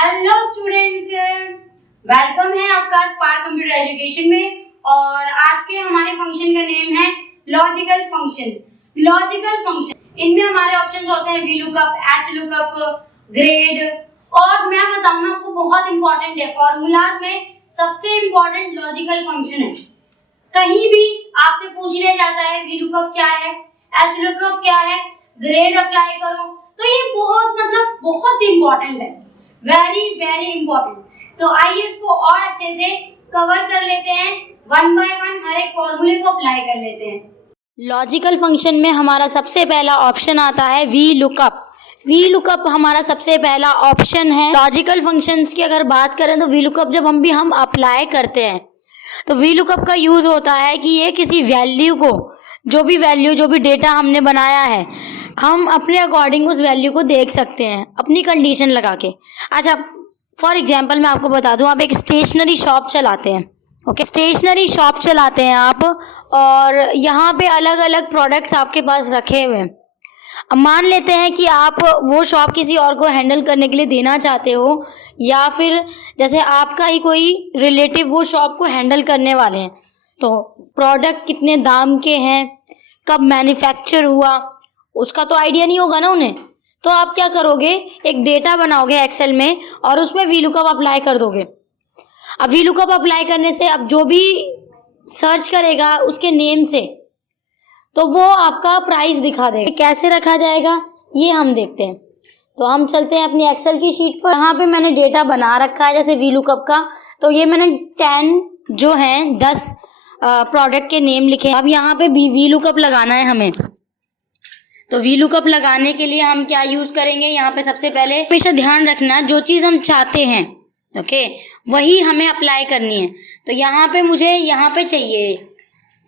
Hello students, welcome है आपका spark computer education में। और आज के हमारे फंक्शन का नेम है लॉजिकल फंक्शन। लॉजिकल फंक्शन इनमें हमारे ऑप्शंस होते हैं V lookup, H lookup, grade. और मैं बताऊं ना आपको बहुत इंपॉर्टेंट है, फॉर्मूलाज में सबसे इंपॉर्टेंट लॉजिकल फंक्शन है। कहीं भी आपसे पूछ लिया जाता है वी लुकअप क्या है, एच लुकअप क्या है, ग्रेड अप्लाई करो, तो ये बहुत इंपॉर्टेंट है, वेरी वेरी इंपॉर्टेंट। तो आइए इसको और अच्छे से कवर कर लेते हैं, वन बाय वन हर एक फॉर्मूले को अप्लाई कर लेते हैं। लॉजिकल फंक्शन में हमारा सबसे पहला ऑप्शन आता है वी लुकअप। वी लुकअप हमारा सबसे पहला ऑप्शन है। लॉजिकल फंक्शंस की अगर बात करें तो वी लुकअप जब हम अप्लाई करते हैं तो वी लुकअप का यूज होता है कि ये किसी वैल्यू को, जो भी डेटा हमने बनाया है, हम अपने अकॉर्डिंग उस वैल्यू को देख सकते हैं अपनी कंडीशन लगा के। अच्छा, फॉर एग्जांपल मैं आपको बता दूं, आप एक स्टेशनरी शॉप चलाते हैं, ओके, स्टेशनरी शॉप चलाते हैं आप, और यहाँ पे अलग अलग प्रोडक्ट्स आपके पास रखे हुए हैं। अब मान लेते हैं कि आप वो शॉप किसी और को हैंडल करने के लिए देना चाहते हो, या फिर जैसे आपका ही कोई रिलेटिव वो शॉप को हैंडल करने वाले हैं, तो प्रोडक्ट कितने दाम के हैं, कब मैन्युफैक्चर हुआ, उसका तो आइडिया नहीं होगा ना उन्हें। तो आप क्या करोगे, एक डेटा बनाओगे एक्सेल में और उसमें वी लुकअप अप्लाई कर दोगे। अब वी लुकअप अप्लाई करने से अब जो भी सर्च करेगा उसके नेम से, तो वो आपका प्राइस दिखा देगा। कैसे रखा जाएगा ये हम देखते हैं। तो हम चलते हैं अपनी एक्सेल की शीट पर। यहाँ पे मैंने डेटा बना रखा है जैसे वी लुकअप का। तो ये मैंने 10 प्रोडक्ट के नेम लिखे। अब यहाँ पे वी लुकअप लगाना है हमें। तो वी लुकअप लगाने के लिए हम क्या यूज करेंगे, यहाँ पे सबसे पहले हमेशा ध्यान रखना जो चीज हम चाहते हैं, ओके, वही हमें अप्लाई करनी है। तो यहाँ पे मुझे यहाँ पे चाहिए,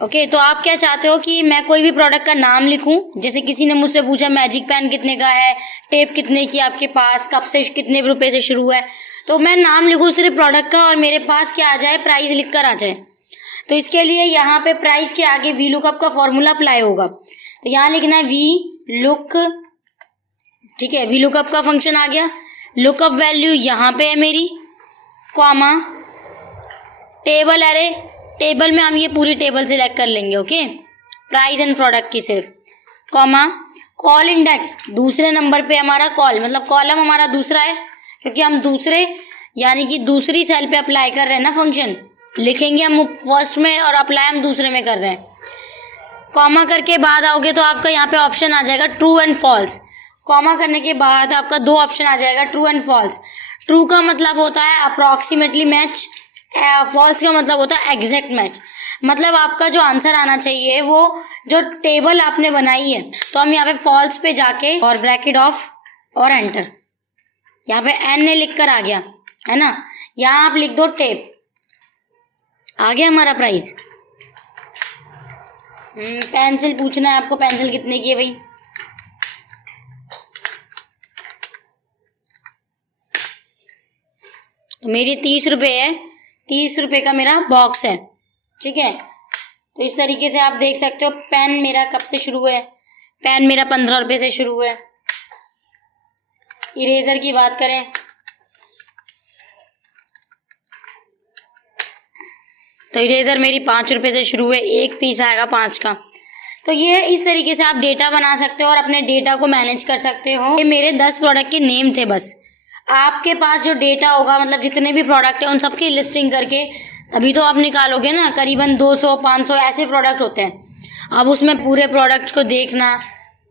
ओके, तो आप क्या चाहते हो कि मैं कोई भी प्रोडक्ट का नाम लिखूं। जैसे किसी ने मुझसे पूछा मैजिक पेन कितने का है, टेप कितने की आपके पास, कब से कितने रुपए से शुरू है, तो मैं नाम लिखूं सिर्फ प्रोडक्ट का और मेरे पास क्या आ जाए, प्राइस लिख कर आ जाए। तो इसके लिए यहाँ पे प्राइस के आगे वी लुकअप का फॉर्मूला अप्लाई होगा। तो यहाँ लिखना है वी लुक, ठीक है, वी लुकअप का फंक्शन आ गया। लुकअप वैल्यू यहाँ पे है मेरी, कॉमा, टेबल अरे, टेबल में हम ये पूरी टेबल सिलेक्ट कर लेंगे, ओके, प्राइस एंड प्रोडक्ट की सिर्फ, कॉमा, कॉल इंडेक्स, दूसरे नंबर पे हमारा कॉल, मतलब कॉलम हमारा दूसरा है, क्योंकि हम दूसरे यानी कि दूसरी सेल पे अप्लाई कर रहे हैं ना, फंक्शन लिखेंगे हम फर्स्ट में और अप्लाई हम दूसरे में कर रहे हैं। कॉमा करके बाद आओगे तो आपका यहाँ पे ऑप्शन आ जाएगा ट्रू एंड फॉल्स। कॉमा करने के बाद आपका 2 ऑप्शन आ जाएगा, ट्रू एंड फॉल्स। ट्रू का मतलब होता है अप्रॉक्सीमेटली मैच, फॉल्स का मतलब होता है एग्जैक्ट मैच। मतलब आपका जो आंसर आना चाहिए वो जो टेबल आपने बनाई है, तो हम यहाँ पे फॉल्स पे जाके और ब्रैकेट ऑफ और एंटर, यहाँ पे एन ने लिख कर आ गया है ना, यहाँ आप लिख दो टेप, आ गया हमारा प्राइस। पेंसिल पूछना है आपको, पेंसिल कितने की है भाई, तो मेरी 30 रुपये है, 30 रुपये का मेरा बॉक्स है, ठीक है। तो इस तरीके से आप देख सकते हो। पेन मेरा कब से शुरू है, पेन मेरा 15 रुपये से शुरू है। इरेजर की बात करें तो इरेजर मेरी 5 रुपये से शुरू है, एक पीस आएगा 5 का। तो ये इस तरीके से आप डेटा बना सकते हो और अपने डेटा को मैनेज कर सकते हो। ये मेरे 10 प्रोडक्ट के नेम थे बस। आपके पास जो डेटा होगा, मतलब जितने भी प्रोडक्ट है उन सबकी लिस्टिंग करके तभी तो आप निकालोगे ना। करीबन 200-500 ऐसे प्रोडक्ट होते हैं। अब उसमें पूरे प्रोडक्ट्स को देखना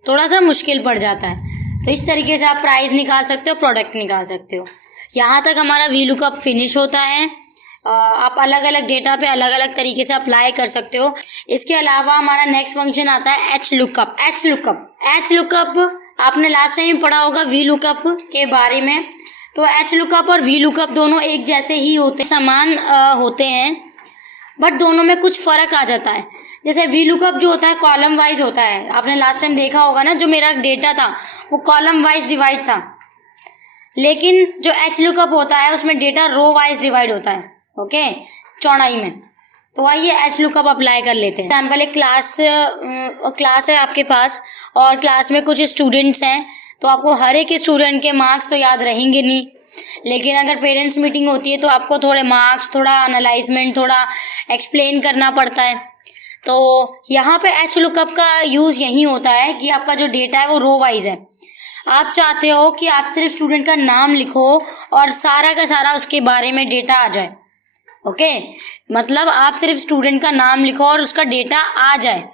थोड़ा सा मुश्किल पड़ जाता है। तो इस तरीके से आप प्राइस निकाल सकते हो, प्रोडक्ट निकाल सकते हो। यहाँ तक हमारा वी लुकअप फिनिश होता है। आप अलग अलग डेटा पे अलग अलग तरीके से अप्लाई कर सकते हो। इसके अलावा हमारा नेक्स्ट फंक्शन आता है एच लुकअप। एच लुकअप आपने लास्ट टाइम पढ़ा होगा वी लुकअप के बारे में। तो एच लुकअप और वी लुकअप दोनों एक जैसे ही होते, समान होते हैं, बट दोनों में कुछ फर्क आ जाता है। जैसे वी लुकअप जो होता है कॉलम वाइज होता है, आपने लास्ट टाइम देखा होगा ना, जो मेरा डेटा था वो कॉलम वाइज डिवाइड था। लेकिन जो एच लुकअप होता है उसमें डेटा रो वाइज डिवाइड होता है, ओके, चौड़ाई में। तो आइए एच लुकअप अप्लाई कर लेते हैं। एग्जाम्पल एक क्लास है आपके पास और क्लास में कुछ स्टूडेंट्स हैं, तो आपको हर एक स्टूडेंट के मार्क्स तो याद रहेंगे नहीं, लेकिन अगर पेरेंट्स मीटिंग होती है तो आपको थोड़े मार्क्स, थोड़ा एनालाइजमेंट, थोड़ा एक्सप्लेन करना पड़ता है। तो यहाँ पे एच लुकअप का यूज़ यही होता है कि आपका जो डेटा है वो रो वाइज है। आप चाहते हो कि आप सिर्फ स्टूडेंट का नाम लिखो और सारा का सारा उसके बारे में डेटा आ जाए। ओके, मतलब आप सिर्फ स्टूडेंट का नाम लिखो और उसका डेटा आ जाए।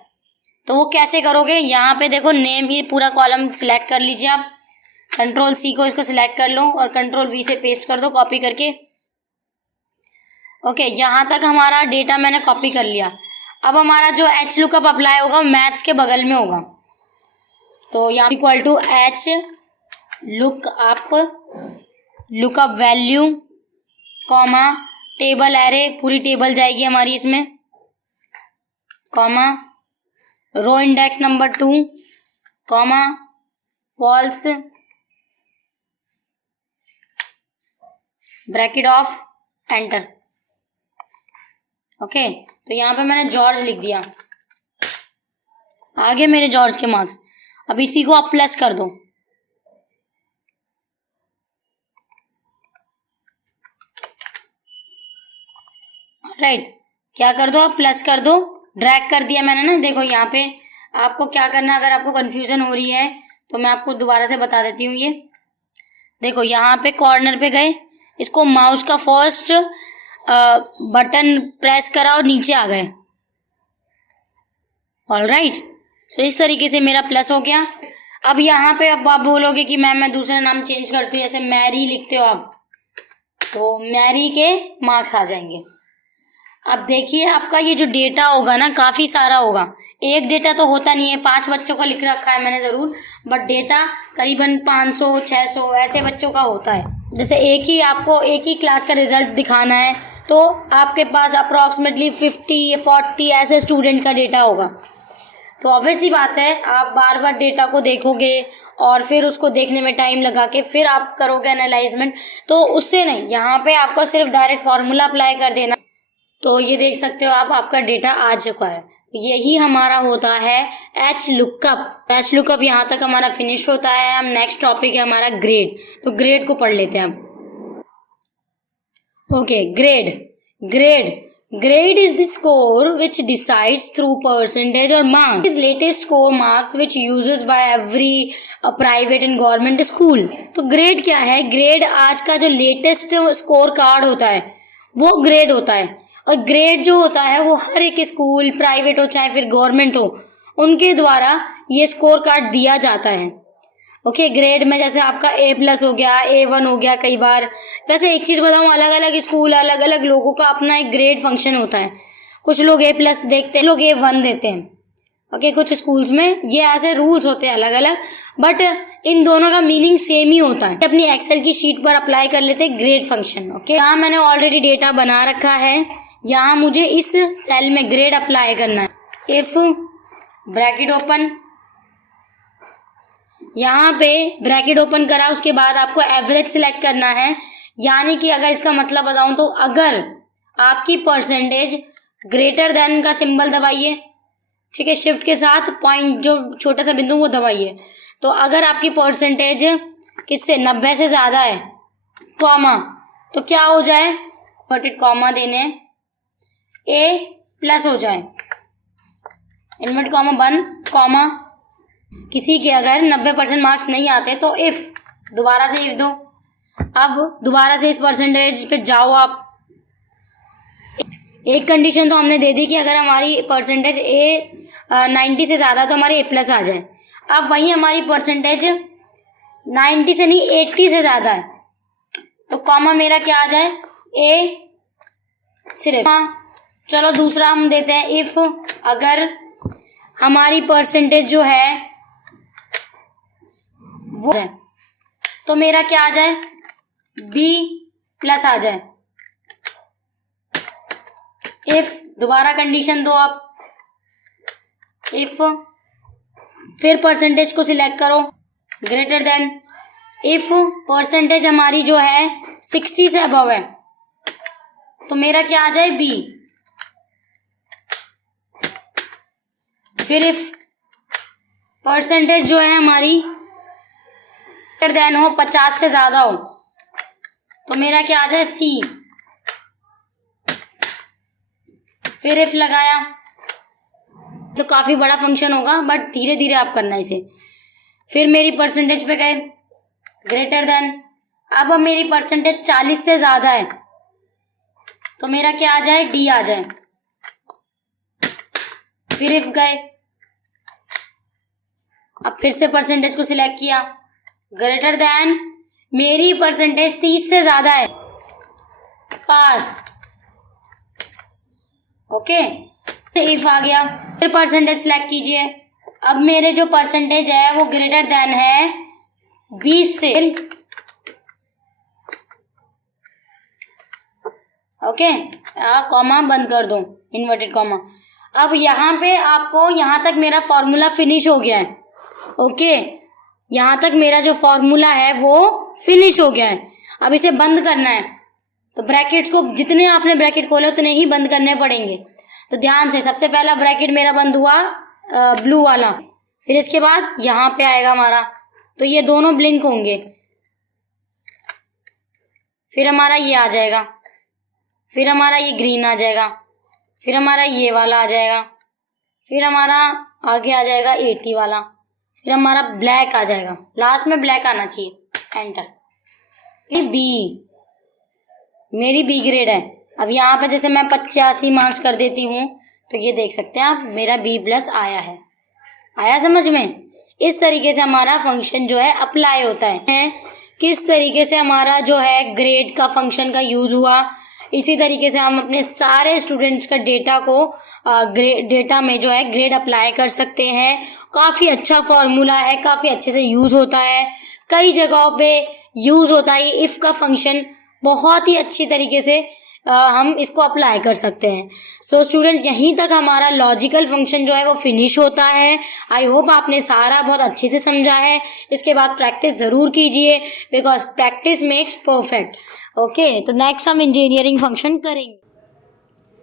तो वो कैसे करोगे? यहाँ पे देखो नेम ही पूरा कॉलम सिलेक्ट कर लीजिए आप। कंट्रोल सी को इसको सिलेक्ट कर लो और कंट्रोल वी से पेस्ट कर दो कॉपी करके। ओके, यहाँ तक हमारा डेटा मैंने कॉपी कर लिया। अब हमारा जो एच लुकअप अप्लाई होगा मैथ्स के बगल में होगा। तो यहाँ equal to H lookup value comma table array, पूरी टेबल जाएगी हमारी इसमें, comma row index number 2 comma false bracket off enter. Okay, तो यहाँ पे मैंने जॉर्ज लिख दिया, आगे मेरे जॉर्ज के मार्क्स। अब इसी को आप प्लस कर दो। राइट, क्या कर दो आप? प्लस कर दो। ड्रैग कर दिया मैंने ना। देखो यहाँ पे आपको क्या करना है, अगर आपको कंफ्यूजन हो रही है तो मैं आपको दोबारा से बता देती हूँ। ये देखो यहाँ पे कॉर्नर पे गए, इसको माउस का फर्स्ट बटन प्रेस करा और नीचे आ गए। ऑलराइट, सो इस तरीके से मेरा प्लस हो गया। अब यहाँ पे अब आप बोलोगे कि मैम मैं दूसरा नाम चेंज करती हूँ, जैसे मैरी लिखते हो आप, तो मैरी के मार्क्स आ जाएंगे। अब देखिए आपका ये जो डेटा होगा ना काफ़ी सारा होगा। एक डेटा तो होता नहीं है, 5 बच्चों का लिख रखा है मैंने ज़रूर, बट डेटा करीबन 500 600 ऐसे बच्चों का होता है। जैसे आपको एक ही क्लास का रिजल्ट दिखाना है तो आपके पास अप्रॉक्सीमेटली 50 या 40 ऐसे स्टूडेंट का डेटा होगा। तो ऑब्वियस ही बात है, आप बार बार डेटा को देखोगे और फिर उसको देखने में टाइम लगा के फिर आप करोगे एनालाइजमेंट, तो उससे नहीं, यहाँ पे आपको सिर्फ डायरेक्ट फार्मूला अप्लाई कर देना। तो ये देख सकते हो आप, आपका डेटा आ चुका है। यही हमारा होता है एच लुकअप। एच लुकअप यहाँ तक हमारा फिनिश होता है। हम नेक्स्ट टॉपिक है हमारा ग्रेड, तो ग्रेड को पढ़ लेते हैं अब। Okay, grade is the score which decides through percentage or marks. Is latest score marks which uses by every private and government school. तो ग्रेड क्या है? ग्रेड आज का जो लेटेस्ट स्कोर कार्ड होता है वो ग्रेड होता है। और ग्रेड जो होता है वो हर एक स्कूल, प्राइवेट हो चाहे फिर गवर्नमेंट हो, उनके द्वारा ये स्कोर कार्ड दिया जाता है। ओके, ग्रेड में जैसे आपका A+ हो गया, A1 हो गया कई बार। वैसे एक चीज़ बताऊँ, अलग अलग स्कूल, अलग अलग लोगों का अपना एक ग्रेड फंक्शन होता है। कुछ लोग A+ देखते हैं, लोग A1 देते हैं। ओके, कुछ स्कूल्स में ये ऐसे रूल्स होते हैं अलग अलग, बट इन दोनों का मीनिंग सेम ही होता है। अपनी एक्सेल की शीट पर अप्लाई कर लेते हैं ग्रेड फंक्शन। ओके, यहाँ मैंने ऑलरेडी डेटा बना रखा है, यहाँ मुझे इस सेल में ग्रेड अप्लाई करना है। इफ ब्रैकेट ओपन, यहाँ पे ब्रैकेट ओपन करा, उसके बाद आपको एवरेज सिलेक्ट करना है। यानी कि अगर इसका मतलब बताऊं तो अगर आपकी परसेंटेज ग्रेटर देन का सिंबल दबाइए, ठीक है, शिफ्ट के साथ पॉइंट जो छोटा सा बिंदु वो दबाइए। तो अगर आपकी परसेंटेज किससे 90 से ज़्यादा है, कॉमा, तो क्या हो जाए? इन्वर्टेड कॉमा देने, A+ हो जाए, इन्वर्टेड कॉमा 1 कॉमा। किसी के अगर 90% मार्क्स नहीं आते तो इफ, दोबारा से इफ दो। अब दोबारा से इस परसेंटेज पे जाओ आप। एक कंडीशन तो हमने दे दी कि अगर हमारी परसेंटेज 90 से ज़्यादा तो हमारी A+ आ जाए। अब वहीं हमारी परसेंटेज 90 से नहीं 80 से ज़्यादा है तो कॉमा मेरा क्या आ जाए? A सिर्फ। चलो दूसरा हम देते हैं, इफ अगर हमारी परसेंटेज जो है वो है तो मेरा क्या आ जाए? B+ आ जाए। इफ, दोबारा कंडीशन दो आप, इफ फिर परसेंटेज को सिलेक्ट करो, ग्रेटर देन, इफ परसेंटेज हमारी जो है 60 से अबव है तो मेरा क्या आ जाए? B। फिर इफ परसेंटेज जो है हमारी ग्रेटर देन हो, 50 से ज़्यादा हो, तो मेरा क्या आ जाए सी। फिर इफ लगाया तो काफी बड़ा फंक्शन होगा, बट धीरे धीरे आप करना इसे। फिर मेरी परसेंटेज पे गए, ग्रेटर देन, अब मेरी परसेंटेज 40 से ज्यादा है तो मेरा क्या आ जाए, डी आ जाए। फिर इफ गए, अब फिर से परसेंटेज को सिलेक्ट किया, ग्रेटर देन, मेरी परसेंटेज 30 से ज्यादा है, पास। ओके, इफ आ गया, फिर परसेंटेज सिलेक्ट कीजिए। अब मेरे जो परसेंटेज है वो ग्रेटर देन है 20 से। ओके, कॉमा बंद कर दो, इन्वर्टेड कॉमा। अब यहाँ पे आपको, यहाँ तक मेरा फॉर्मूला फिनिश हो गया है। ओके, यहाँ तक मेरा जो फॉर्मूला है वो फिनिश हो गया है। अब इसे बंद करना है तो ब्रैकेट्स को जितने आपने ब्रैकेट खोले उतने ही बंद करने पड़ेंगे। तो ध्यान से, सबसे पहला ब्रैकेट मेरा बंद हुआ ब्लू वाला, फिर इसके बाद यहाँ पे आएगा हमारा, तो ये दोनों ब्लिंक होंगे। फिर हमारा ये आ जाएगा, फिर हमारा ये ग्रीन आ जाएगा, फिर हमारा ये वाला आ जाएगा, फिर हमारा आगे आ जाएगा 80 वाला, फिर हमारा ब्लैक आ जाएगा, लास्ट में ब्लैक आना चाहिए। एंटर। बी, मेरी बी ग्रेड है। अब यहाँ पे जैसे मैं 85 मार्क्स कर देती हूँ तो ये देख सकते हैं आप, मेरा बी प्लस आया है। आया समझ में? इस तरीके से हमारा फंक्शन जो है अप्लाई होता है। किस तरीके से हमारा जो है ग्रेड का फंक्शन का यूज हुआ, इसी तरीके से हम अपने सारे स्टूडेंट्स का डेटा को डेटा में जो है ग्रेड अप्लाई कर सकते हैं। काफ़ी अच्छा फॉर्मूला है, काफ़ी अच्छे से यूज़ होता है, कई जगहों पे यूज़ होता है। इफ़ का फंक्शन बहुत ही अच्छी तरीके से हम इसको अप्लाई कर सकते हैं। सो स्टूडेंट्स, यहीं तक हमारा लॉजिकल फंक्शन जो है वो फिनिश होता है। आई होप आपने सारा बहुत अच्छे से समझा है। इसके बाद प्रैक्टिस ज़रूर कीजिए, because practice makes perfect. Okay, तो नेक्स्ट हम इंजीनियरिंग फंक्शन करेंगे।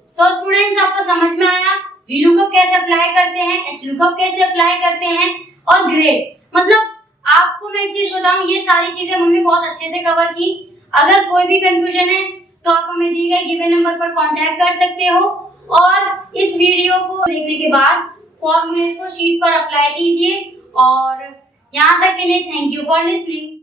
सो स्टूडेंट्स, आपको समझ में आया वी लुकअप कैसे अप्लाई करते हैं, एच लुकअप कैसे अप्लाई करते हैं, और ग्रेड। मतलब आपको मैं एक चीज बताऊं, ये सारी चीजें हमने बहुत अच्छे से कवर की। अगर कोई भी कंफ्यूजन है तो आप हमें दिए गए गिवन नंबर पर कांटेक्ट कर सकते हो, और इस वीडियो को देखने के बाद फॉर्मूलेस को शीट पर अप्लाई कीजिए। और यहाँ तक के लिए थैंक यू फॉर लिसनिंग।